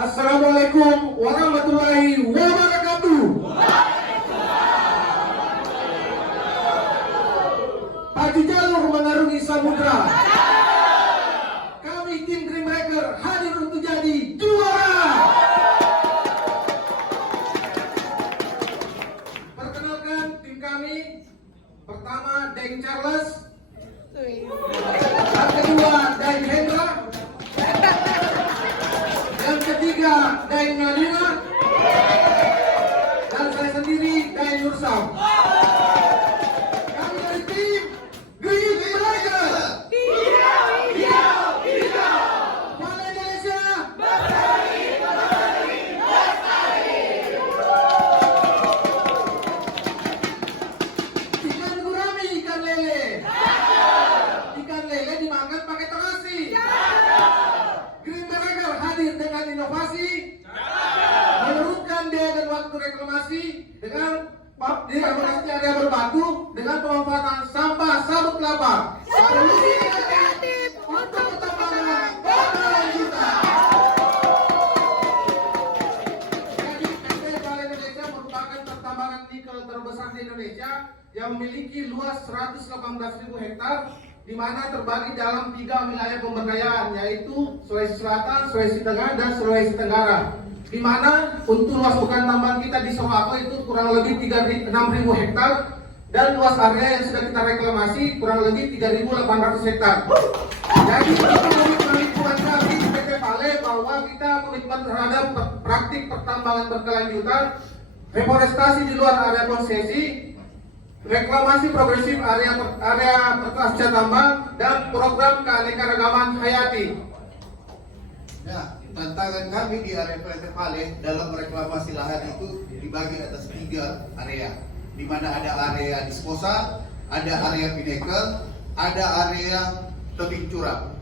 Assalamualaikum warahmatullahi wabarakatuh. Pacu jalur mengarungi samudra. Kami tim Green Breaker hadir untuk jadi juara. Perkenalkan tim kami. Pertama Daeng Charles. Yang kedua Daeng Hendra. Yang ketiga Daeng Nadina. Dan saya sendiri Daeng Nursam. Kami dari tim Green Breaker. Mana Indonesia? Ikan gurami, ikan lele. Ikan lele dimakan pakai terasi. Green Breaker hadir dengan inovasi, menurunkan biaya dan waktu reklamasi dengan direklamasi area berbatu dengan pemanfaatan sampah sabut kelapa. Solusi kreatif untuk pertambangan berkelanjutan. Jadi PT Pala Indonesia merupakan pertambangan nikel terbesar di Indonesia yang memiliki luas 118.000 hektar, di mana terbagi dalam 3 wilayah pemberdayaan, yaitu Sulawesi Selatan, Sulawesi Tengah, dan Sulawesi Tenggara. Di mana untuk luas bukan tambang kita di Sowako itu kurang lebih 6.000 hektar, dan luas area yang sudah kita reklamasi kurang lebih 3.800 hektar. Jadi kita komitmen lingkungan kami di PT Pale bahwa kita komitmen terhadap praktik pertambangan berkelanjutan, reforestasi di luar area konsesi, reklamasi progresif area pasca tambang, dan program keanekaragaman hayati. Ya, tantangan kami di area PT Pale dalam reklamasi lahan itu dibagi atas 3 area, di mana ada area disposal, ada area pinnacle, ada area tebing curam.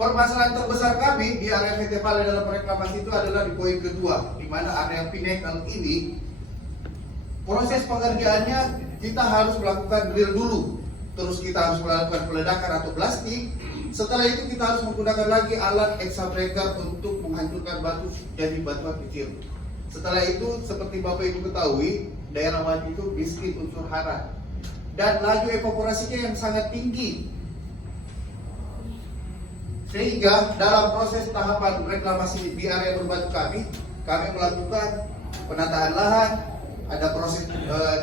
Permasalahan terbesar kami di area PT Pale dalam reklamasi itu adalah di poin kedua, di mana area pinnacle ini proses pengerjaannya kita harus melakukan drill dulu, terus kita harus melakukan peledakan atau blasting. Setelah itu kita harus menggunakan lagi alat hexabreaker untuk menghancurkan batu jadi batuan kecil. Setelah itu, seperti Bapak Ibu ketahui, daerah mati itu miskin unsur hara dan laju evaporasinya yang sangat tinggi, sehingga dalam proses tahapan reklamasi di area berbatu kami melakukan penataan lahan, ada proses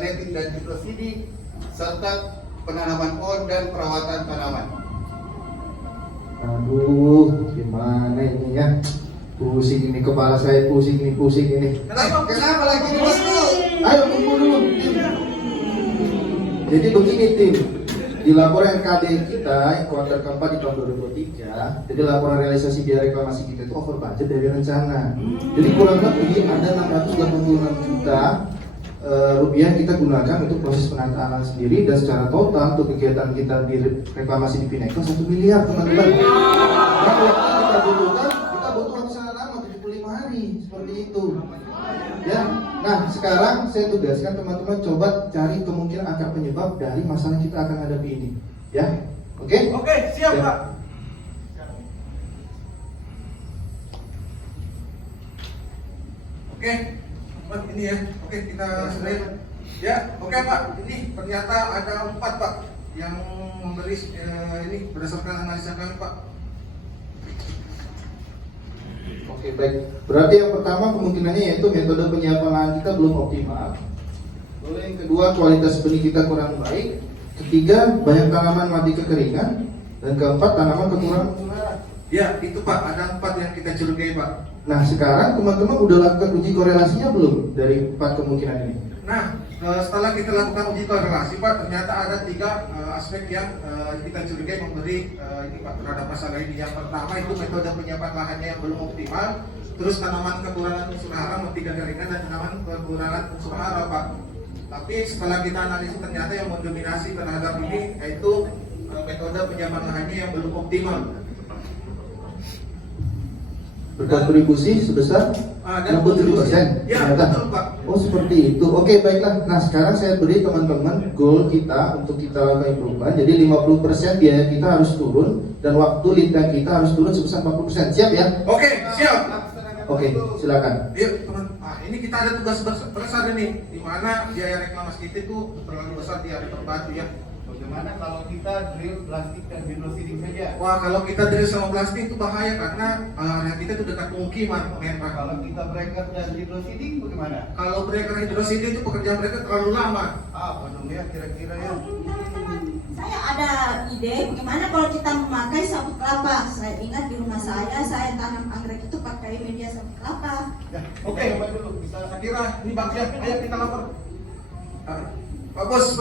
netting dan hidrofeeding, serta penanaman pohon dan perawatan tanaman. Aduh, gimana ini ya? Pusing ini kepala saya, pusing ini. Kenapa lagi nih bosku? Ayo kumpul dulu. Jadi begini tim, di laporan RKD kita yang kuartal keempat di tahun 2023, jadi laporan realisasi biaya reklamasi kita itu over budget dari rencana. Jadi kurang lebih ada 686 juta rupiah kita gunakan untuk proses penataan lahan sendiri, dan secara total untuk kegiatan kita di reklamasi di Pinnacle 1 miliar teman-teman. Nah, waktu kita butuhkan, kita butuh waktu sangat lama 75 hari seperti itu. Ya, nah sekarang saya tugaskan teman-teman coba cari kemungkinan akar penyebab dari masalah yang kita akan hadapi ini. Ya, oke? Oke, siap Ya. Pak. Oke, Pak, ini ya. Oke, kita selesai. Ya, oke Pak. Ini ternyata ada 4 Pak yang memberi ini berdasarkan analisa kami Pak. Oke, baik. Berarti yang pertama kemungkinannya yaitu metode penyiapan lahan kita belum optimal. Lalu yang kedua, kualitas benih kita kurang baik. Ketiga, banyak tanaman mati kekeringan. Dan keempat, tanaman kekurangan unsur hara. Ya, itu Pak. Ada 4 yang kita curigai Pak. Nah, sekarang teman-teman udah lakukan uji korelasinya belum dari 4 kemungkinan ini? Nah, setelah kita lakukan uji korelasi Pak, ternyata ada 3 aspek yang kita curigai memberi ini Pak terhadap masalah ini. Yang pertama itu metode penyiapan lahannya yang belum optimal, terus tanaman kekurangan unsur hara, mati kekeringan, dan tanaman kekurangan unsur hara Pak. Tapi setelah kita analisis ternyata yang mendominasi terhadap ini yaitu metode penyiapan lahannya yang belum optimal. Berkontribusi sebesar 67%. Ya, betul Pak. Oh seperti itu. Oke baiklah. Nah sekarang saya beri teman-teman goal kita untuk kita lakukan improvement. Jadi 50% biaya kita harus turun dan waktu lead time kita harus turun sebesar 40%. Siap ya? Oke, siap. Oke, silakan. Yuk teman, ini kita ada tugas besar ini, di mana biaya reklamasi kita itu terlalu besar di area terbatu ya. Bagaimana kalau kita drill plastik dan hidrosiding saja? Wah, kalau kita drill sama plastik itu bahaya karena area kita itu dekat pemukiman, Menra. Kalau kita breaker dan hidrosiding bagaimana? Kalau breaker hidrosiding itu pekerjaan mereka terlalu lama. Apa dong ya kira-kira ya? Saya ada ide bagaimana kalau kita memakai sabut kelapa. Saya ingat di rumah saya tanam anggrek itu pakai media sabut kelapa. Ya, oke, coba dulu bisa. Saya kira ini bagus ya, ayo kita lapor. Pak Bos.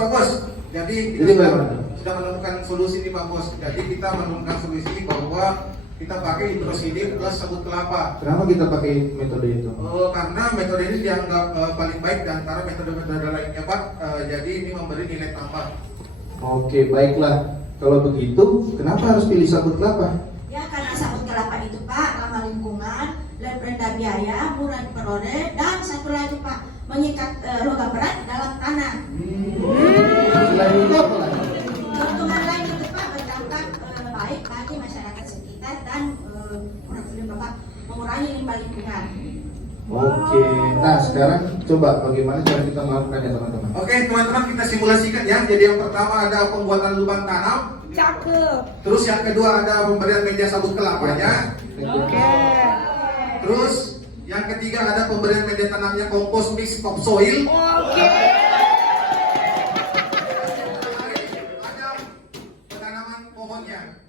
Jadi kita sudah menemukan solusi nih Pak Bos. Jadi kita menemukan solusi bahwa kita pakai hidrosiding plus sabut kelapa. Kenapa kita pakai metode itu? Karena metode ini dianggap paling baik di antara metode-metode lainnya Pak. Jadi ini memberi nilai tambah. Oke, baiklah. Kalau begitu, kenapa harus pilih sabut kelapa? Ya karena sabut kelapa itu Pak ramah lingkungan, lebih rendah biaya, murah diperoleh, dan satu lagi Pak mengikat logam berat dalam tanah. Selain itu apa lagi? Keuntungan lain itu Pak berdampak baik bagi masyarakat sekitar dan mengurangi limbah lingkungan. Oke, nah sekarang coba bagaimana cara kita melakukannya teman-teman? Oke teman-teman, kita simulasikan ya. Jadi yang pertama ada pembuatan lubang tanam. Cakep. Terus yang kedua ada pemberian media sabut kelapanya. Oke. Terus yang ketiga ada pemberian media tanamnya kompos mix topsoil. Oke. Ada penanaman pohonnya.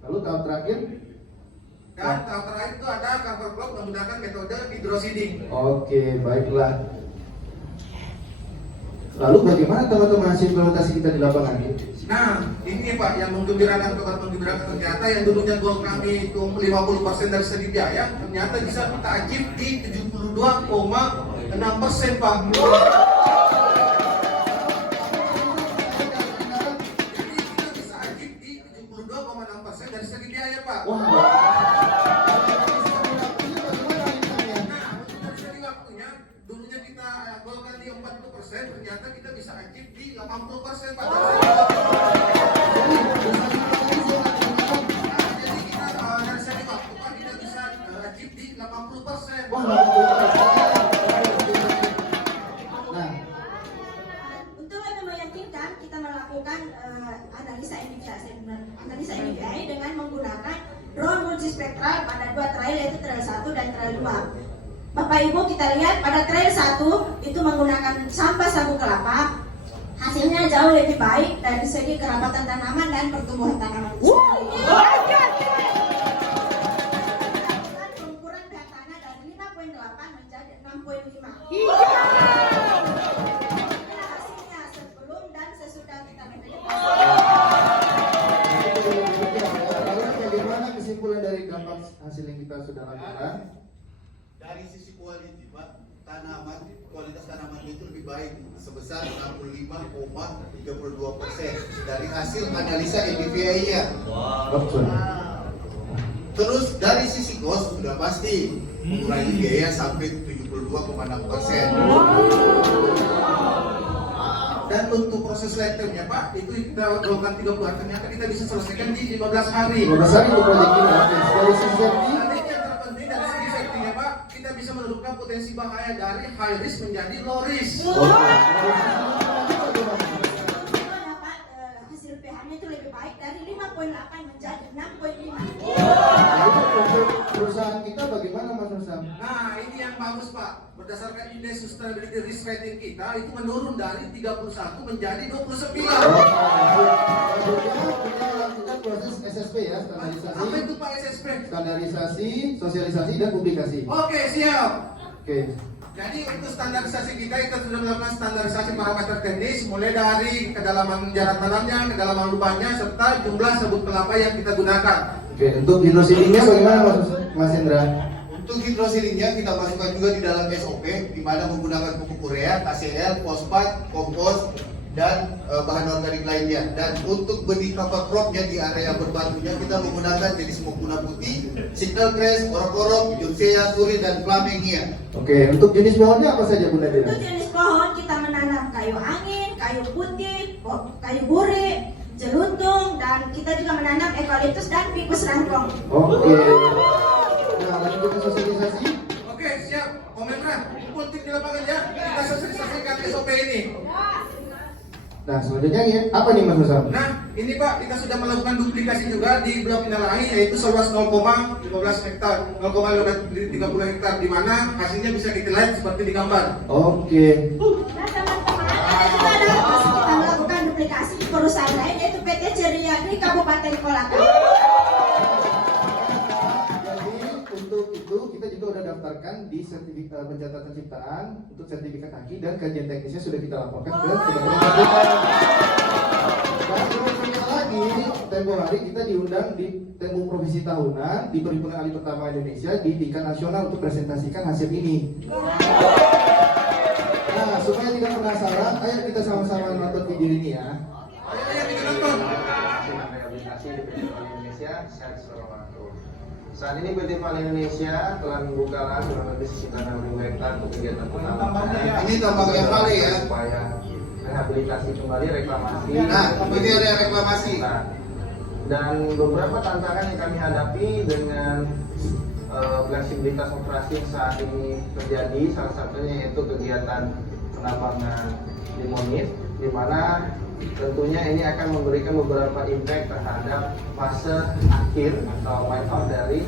Lalu tahap terakhir? Dan tahap terakhir itu ada cover crop menggunakan metode hidrosiding. Oke, baiklah. Lalu bagaimana teman-teman hasil implementasi kita di lapangan? Nah, ini Pak yang menggembirakan ternyata yang dulunya goal kami itu 50% dari segi biaya, ternyata bisa kita achieve di 72,6% Pak. Jadi kita bisa achieve di 72,6% dari segi biaya Pak. Wah. Nah, untuk dari segi waktunya, dulunya kita golkan di 40%, ternyata kita bisa achieve di 80% Pak. Jadi kita dari segi waktu Pak, kita bisa achieve di 80%. Wah, nah, Untuk lebih meyakinkan kita melakukan analisa NDVI dengan menggunakan drone multispektral pada dua trail yaitu trail 1 dan trail 2. Bapak Ibu kita lihat pada trail 1 itu menggunakan sampah sabut kelapa, hasilnya jauh lebih baik dari segi kerapatan tanaman dan pertumbuhan tanaman. Pengukuran pH tanah dari 5,8 menjadi 6,5. Hasilnya sebelum dan sesudah kita vegetasi. lalu bagaimana kesimpulan dari dampak hasil yang kita sudah lakukan? Dari sisi kualitas Pak, kualitas tanaman itu lebih baik sebesar 65,32% dari hasil analisa NDVI-nya. Betul. Terus dari sisi cost sudah pasti mengurangi biaya sampai 72,6%. Dan untuk proses lab-nya Pak, itu kita lakukan 30 hari, ternyata kita bisa selesaikan di 15 hari. 15 hari untuk proyek ini. Oke, dari sisi safety, Dan ini yang terpenting dari segi safety-nya Pak, kita bisa menurunkan potensi bahaya dari high risk menjadi low risk. Dapat hasil pH-nya itu lebih baik dari 5,8 menjadi 6,5. perusahaan kita bagaimana Mas Nusam? Nah, ini yang bagus Pak. Berdasarkan indeks sustainability risk rating kita itu menurun dari 31 menjadi 29. Kita lakukan proses SSP ya, standarisasi. Apa itu Pak SSP? Standarisasi, sosialisasi dan publikasi. Oke, siap. Oke. Jadi untuk standarisasi kita sudah melakukan standarisasi parameter teknis mulai dari kedalaman jarak tanamnya, kedalaman lubangnya, serta jumlah sabut kelapa yang kita gunakan. Oke, untuk hidrosidingnya bagaimana Mas Indra? Untuk hidrosilingnya kita masukkan juga di dalam SOP, di mana menggunakan pupuk urea, KCl, fosfat, kompos, dan bahan organik lainnya. Dan untuk benih cover cropnya di area berbatunya kita menggunakan jenis mukuna putih, signal grass, orok-orok, junsea, suri, dan flamengia. Oke, untuk jenis pohonnya apa saja Bunda Dina? Untuk jenis pohon kita menanam kayu angin, kayu putih, kayu buri, jeluntung, dan kita juga menanam eukaliptus dan ficus rangkong. Oke. Nah, lanjut ke sosialisasi. Oke, siap. Komandan, penting di lapangan ya. Kita sosialisasikan SOP ini. Nah, selanjutnya ya, apa nih Mas Musam? Nah, ini Pak, kita sudah melakukan duplikasi juga di Blok Indah yaitu seluas 0,15 hektar, 0,30 hektar, di mana hasilnya bisa kita lihat seperti di gambar. Oke. Nah teman-teman, ada juga ada lokasi kita melakukan duplikasi di perusahaan lain, yaitu PT Ceria Agri Kabupaten Kolaka. Jadi untuk itu kita juga udah daftarkan di sertifikat pencatatan ciptaan untuk sertifikat haki dan kajian teknisnya sudah kita laporkan ke Kementerian Perhubungan. Dan berikutnya lagi, tempo hari kita diundang di Tembung Provisi Tahunan di Perhimpunan Ahli Pertama Indonesia di tingkat nasional untuk presentasikan hasil ini. Nah, supaya tidak penasaran, ayo kita sama-sama nonton video ini ya. Ayo kita nonton. Rehabilitasi di PT Pal Indonesia Sehat Surawatu. Saat ini PT Pal Indonesia telah membuka lahan kurang lebih sekitar 60 hektar untuk kegiatan penanaman. Ini tambangnya Pale ya. Supaya rehabilitasi kembali reklamasi. Nah, ini ada reklamasi. Nah, dan beberapa tantangan yang kami hadapi dengan fleksibilitas operasi yang saat ini terjadi, salah satunya yaitu kegiatan penambangan limonit, di mana tentunya ini akan memberikan beberapa impact terhadap fase akhir atau wind out dari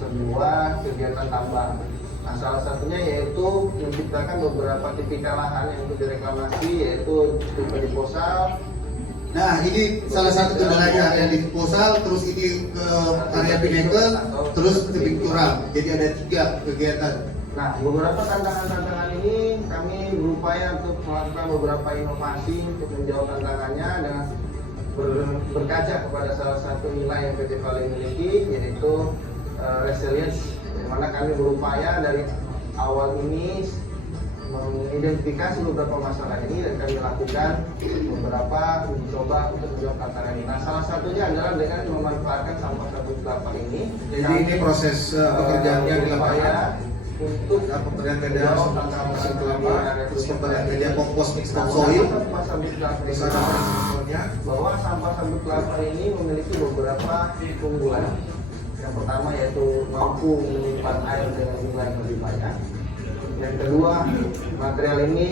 sebuah kegiatan tambang. Nah, salah satunya yaitu menciptakan beberapa tipikal lahan yang untuk direklamasi, yaitu tipe disposal. Nah, ini salah satu kendalanya, ada di disposal, terus ini ke area pinnacle, terus tebing curam. Jadi ada 3 kegiatan. Nah, beberapa tantangan-tantangan ini kami berupaya untuk melakukan beberapa inovasi untuk menjawab tantangannya dengan berkaca kepada salah satu nilai yang PT Pal miliki, yaitu resilience, di mana kami berupaya dari awal ini mengidentifikasi beberapa masalah ini dan kami lakukan beberapa uji coba untuk menjawab tantangan ini. Nah, salah satunya adalah dengan memanfaatkan sampah sabut kelapa ini. Jadi ini proses pekerjaannya di lapangan. Untuk Pemberian kerja sabut kelapa, terus pemberian kerja kompos mixed topsoil, sampah sabut kelapa ini, bersama responnya. bahwa sampah sabut kelapa ini memiliki beberapa keunggulan. Yang pertama yaitu mampu menyimpan air dengan jumlah yang lebih banyak. Yang kedua, material ini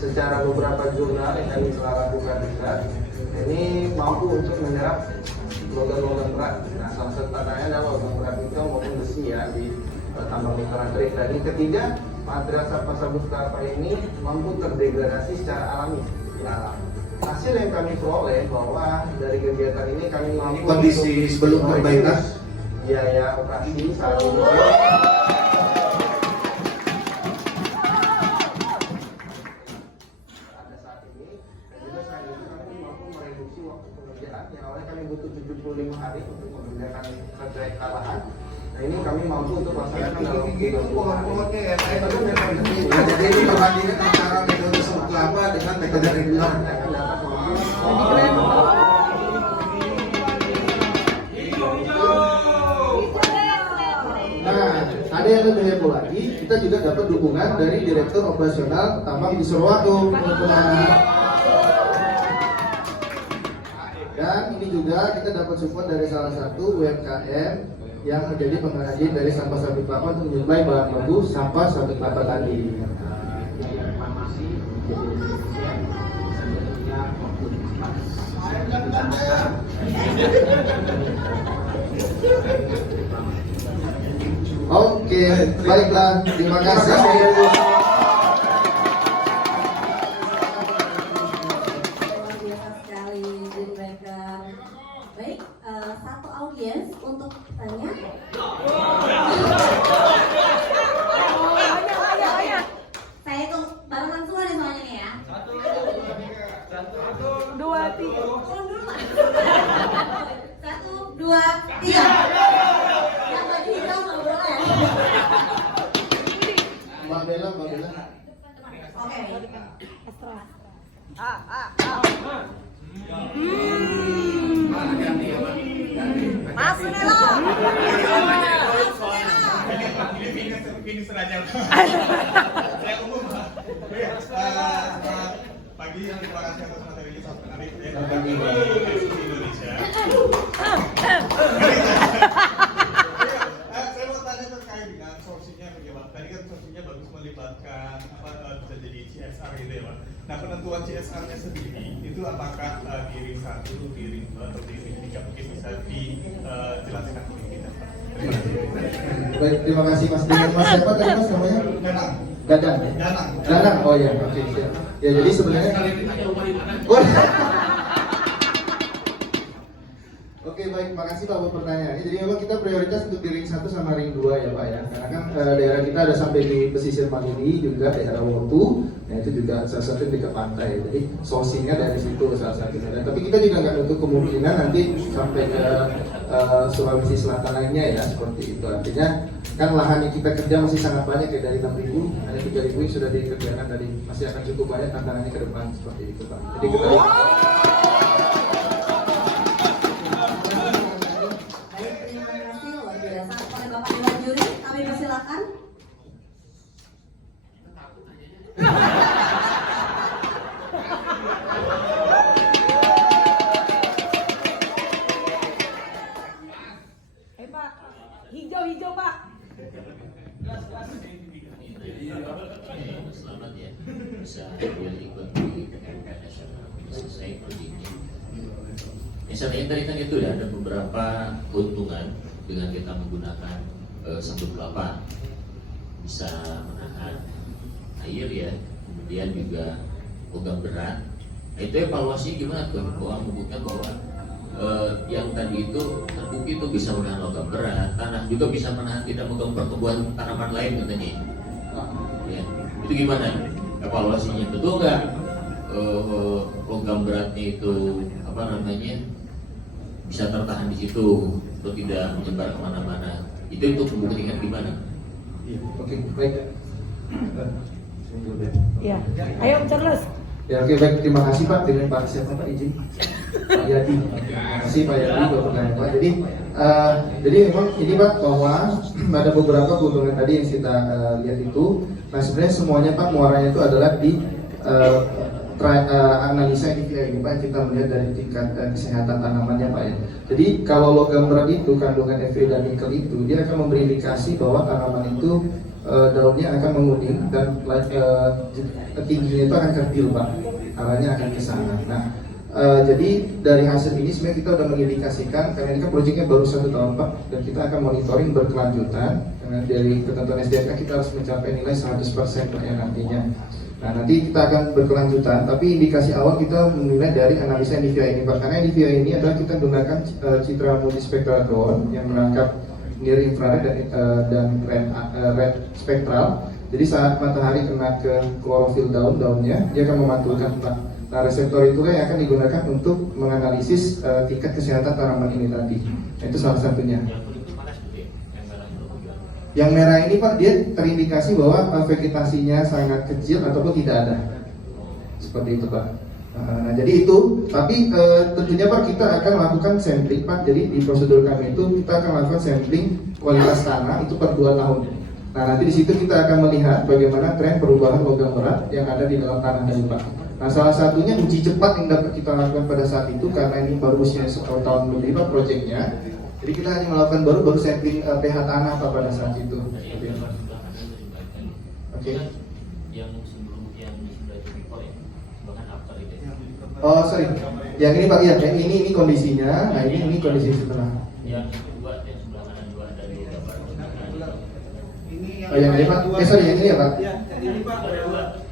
secara beberapa jurnal yang kami telah lakukan riset, ini mampu untuk menyerap logam-logam berat. Nah, salah satu tantangannya adalah logam berat nikel maupun besi ya di tambang mineral terik. Dan yang ketiga, material sampah sabut kelapa ini mampu terdegradasi secara alami di alam. Hasil yang kami peroleh bahwa dari kegiatan ini kami mampu Kondisi untuk sebelum perbaikan. biaya operasi saat ini. Ada saat ini, dan juga selain itu kami mampu mereduksi waktu pengerjaan yang awalnya kami butuh 75 hari untuk mengerjakan satu hektar lahan. Nah, ini kami mampu untuk melaksanakan dalam waktu 20 hari. Pohon-pohonnya ya. Nah, jadi ini perbandingan antara metode sabut kelapa dengan metode regular. Kita akan dapat mampu Nah, ada yang lebih heboh lagi, kita juga dapat dukungan dari Direktur Operasional Tambang di Surawatu, teman-teman. Dan ini juga kita dapat support dari salah satu UMKM yang menjadi pengrajin dari sampah sabut kelapa untuk menyuplai bahan baku sampah sabut kelapa tadi. Oke, baiklah, terima kasih. Luar biasa sekali dari mereka. Baik, satu audiens untuk tanya. Saya hitung barengan semua nih soalnya nih ya. 1, 2, 3. 1, 2, 3. Yang lagi hilang nggak boleh. Mbak Bella, Mbak Bella. Oke. Masuk nih lo. Ini serajal. Saya umum. Pagi yang terima kasih atas materi ini. CSR-nya sendiri itu apakah di ring 1, di ring 2 atau di ring 3 mungkin bisa dijelaskan oleh kita, Pak? Baik, terima kasih Mas. Dengan Mas siapa tadi Mas namanya? Danang. Dadang. Danang. Danang. Oh ya, oke siap. Ya jadi sebenarnya. Oh. Oke baik, makasih Pak buat pertanyaannya. Jadi memang kita prioritas untuk di ring 1 sama ring 2 ya Pak ya. Karena kan daerah kita ada sampai di pesisir Magini juga daerah Wotu. Nah itu juga salah satu dekat pantai. Jadi sourcingnya dari situ salah satunya. Dan tapi kita juga nggak nutup kemungkinan nanti sampai ke Sulawesi Selatan lainnya ya seperti itu. Artinya kan lahan yang kita kerja masih sangat banyak ya dari 6.000, hanya 3.000 yang sudah dikerjakan tadi. Masih akan cukup banyak tantangannya ke depan seperti itu Pak. Jadi kita Bapak Dewan Juri, kami persilakan. Pak, hijau Pak. Selamat ya, bisa ikut di PMK nasional, selesai proyeknya. Misalnya tadi kan itu ya ada beberapa keuntungan dengan kita menggunakan sabut kelapa, bisa menahan air ya, kemudian juga logam berat. Nah, itu evaluasi gimana tuh? Bahwa membuktikan bahwa yang tadi itu terbukti itu bisa menahan logam berat, tanah juga bisa menahan, tidak mengganggu pertumbuhan tanaman lain katanya. Ya, itu gimana evaluasinya? Betul nggak logam beratnya itu apa namanya bisa tertahan di situ atau tidak menyebar kemana-mana? Itu untuk membuktikan gimana? Oke, baik. Ya, ayo Charles. Ya oke baik, terima kasih Pak. Dengan Pak siapa Pak izin? Pak Yadi. Terima kasih Pak Yadi buat pertanyaan Pak. Jadi memang ini Pak bahwa ada beberapa keuntungan tadi yang kita lihat itu. Nah sebenarnya semuanya Pak muaranya itu adalah di analisa ini Pak, kita melihat dari tingkat kesehatan tanamannya Pak ya. Jadi kalau logam berat itu kandungan Fe dan nikel itu dia akan memberi indikasi bahwa tanaman itu daunnya akan menguning dan tingginya itu akan kerdil Pak, arahnya akan ke sana. Nah jadi dari hasil ini sebenarnya kita sudah mengindikasikan, karena ini kan proyeknya baru 1 tahun Pak, dan kita akan monitoring berkelanjutan. Karena dari ketentuan SDK kita harus mencapai nilai 100% Pak ya nantinya. Nah nanti kita akan berkelanjutan, tapi indikasi awal kita menilai dari analisa NDVI ini Pak. Karena NDVI ini adalah kita menggunakan citra multispektral drone yang menangkap near infrared dan red spektral. Jadi saat matahari kena ke klorofil daunnya, dia akan memantulkan Pak. Nah reseptor itulah yang akan digunakan untuk menganalisis tingkat kesehatan tanaman ini tadi. Nah, itu salah satunya. Yang merah ini Pak, dia terindikasi bahwa vegetasinya sangat kecil ataupun tidak ada. Seperti itu Pak. Nah jadi itu, tapi tentunya Pak kita akan melakukan sampling Pak. Jadi di prosedur kami itu kita akan melakukan sampling kualitas tanah itu per 2 tahun. Nah nanti di situ kita akan melihat bagaimana tren perubahan logam berat yang ada di dalam tanah ini Pak. Nah salah satunya uji cepat yang dapat kita lakukan pada saat itu, karena ini baru usia 1 tahun lebih Pak proyeknya. Jadi kita hanya melakukan baru sampling pH tanah Pak pada saat itu. Oke. Yang sebelum yang sudah jadi ya, bahkan after itu. Oh sorry, yang ini Pak ya, yang ini kondisinya. Nah ini kondisi setelah. Yang kedua, yang sebelah kanan dua dari gambar. Oh yang ini Pak, sorry yang ini ya Pak. Ya, ini Pak.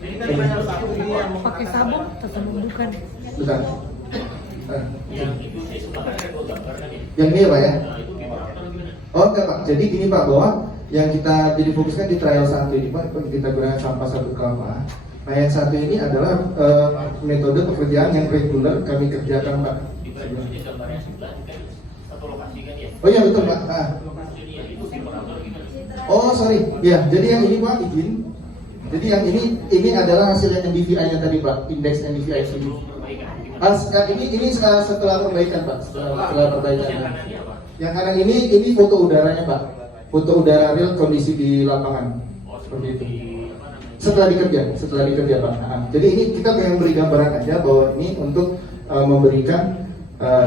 Ini kan Ini. satu ini yang Pakai sabun atau sabun bukan? Bentar. Yang itu di sebelah kanan dua gambar kan ya. Yang ini ya Pak ya. Nah, itu gimana? Gimana? Oh enggak Pak, jadi gini Pak, bahwa yang kita jadi fokuskan di trial 1 ini Pak, kita gunakan sampah sabut kelapa. Nah yang satu ini adalah metode pekerjaan yang reguler kami kerjakan Pak. Di gambarnya sebelah kan satu lokasi kan ya. Oh iya betul Pak. Jadi yang itu simulator gimana? Oh sorry, ya jadi yang ini Pak izin. Jadi yang ini adalah hasil yang NDVI-nya tadi Pak, indeks NDVI ini. Sebelum perbaikan. Ini setelah perbaikan Pak, setelah perbaikan. Yang kanannya apa? Yang kanan ini foto udaranya Pak, foto udara real kondisi di lapangan. Oh, Seperti itu. apa namanya? Setelah dikerja Pak. Nah, jadi ini kita pengen beri gambaran aja bahwa ini untuk memberikan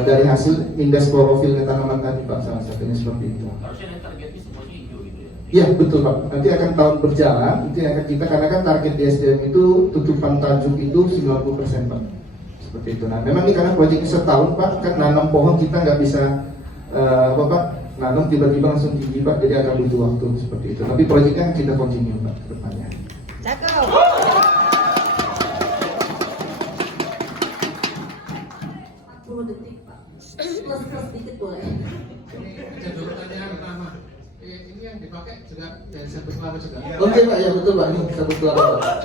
dari hasil indeks klorofil tanaman tadi Pak, salah satunya seperti itu. Harusnya yang targetnya semuanya hijau gitu ya. Iya betul Pak. Nanti akan tahun berjalan itu yang akan kita, karena kan target di SDM itu tutupan tajuk itu 90% Pak. Seperti itu. Nah memang ini karena proyeknya setahun Pak, kan nanam pohon kita nggak bisa apa Pak, nanam tiba-tiba langsung tinggi Pak, jadi akan butuh waktu seperti itu. Tapi proyeknya kita continue Pak ke depannya. Cakep. 40 detik Pak. Plus sedikit boleh. Ini ada dulu pertanyaan pertama. Ini yang dipakai juga dari satu kelapa juga. Oke Pak, ya betul Pak, ini satu kelapa Pak.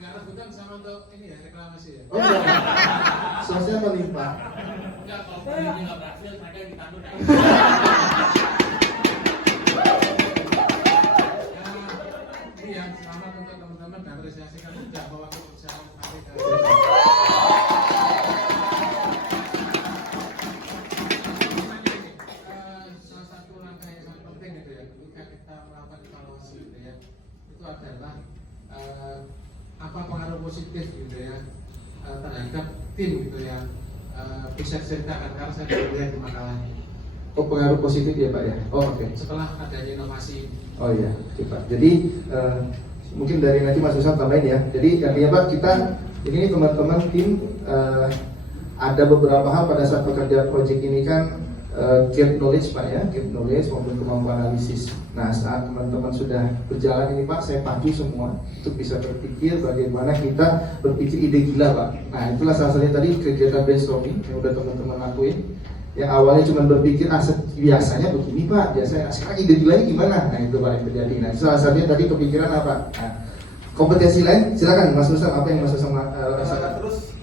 Nggak rebutan sama untuk ini ya, reklamasi ya. Oh enggak, sosnya melimpah. Enggak, kalau ini nggak berhasil, mereka ditanggung. Ini yang selamat untuk teman-teman dan apresiasi kan sudah bawa keputusan KPK. Salah satu langkah yang sangat penting gitu ya, ketika kita melakukan evaluasi gitu ya, itu adalah apa pengaruh positif gitu ya terhadap tim gitu ya. Bisa ceritakan karena saya baru lihat di makalah Oh pengaruh positif ya Pak ya. Oh oke. setelah adanya inovasi. Oh iya, oke Pak. Jadi mungkin dari nanti Mas Usam tambahin ya. Jadi artinya Pak, kita ini teman-teman tim ada beberapa hal pada saat bekerja proyek ini kan gap knowledge Pak ya, gap knowledge maupun kemampuan analisis. Nah saat teman-teman sudah berjalan ini Pak, saya pacu semua untuk bisa berpikir bagaimana kita berpikir ide gila Pak. Nah itulah salah satunya tadi kegiatan brainstorming yang udah teman-teman lakuin. Yang awalnya cuma berpikir biasanya begini Pak, biasanya sekarang ide gilanya gimana? Nah itu Pak yang terjadi. Nah salah satunya tadi kepikiran apa? Nah, kompetensi lain silakan Mas Usam, apa yang Mas Usam rasakan? Terus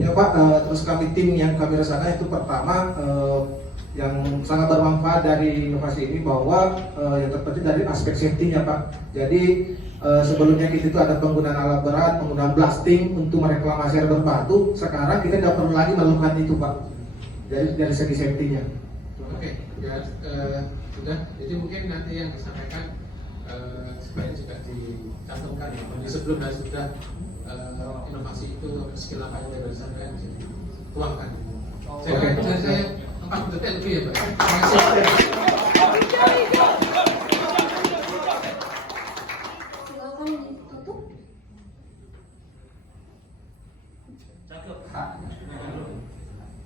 ya Pak, terus kami tim yang kami rasakan itu pertama yang sangat bermanfaat dari inovasi ini bahwa yang terpenting dari aspek safety-nya Pak. Jadi sebelumnya kita itu ada penggunaan alat berat, penggunaan blasting untuk mereklamasi air berbatu. Sekarang kita tidak perlu lagi melakukan itu Pak. Dari segi safety-nya. Oke, ya sudah. Jadi mungkin nanti yang disampaikan sebaiknya juga dicantumkan ya. Jadi sebelum dan sudah inovasi itu skill apa yang sudah disampaikan tuangkan. Saya 4 detik lebih ya Pak. Silakan ditutup.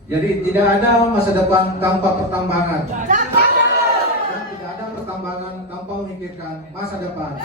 Jadi tidak ada masa depan tanpa pertambangan. Dan tidak ada pertambangan tanpa memikirkan masa depan.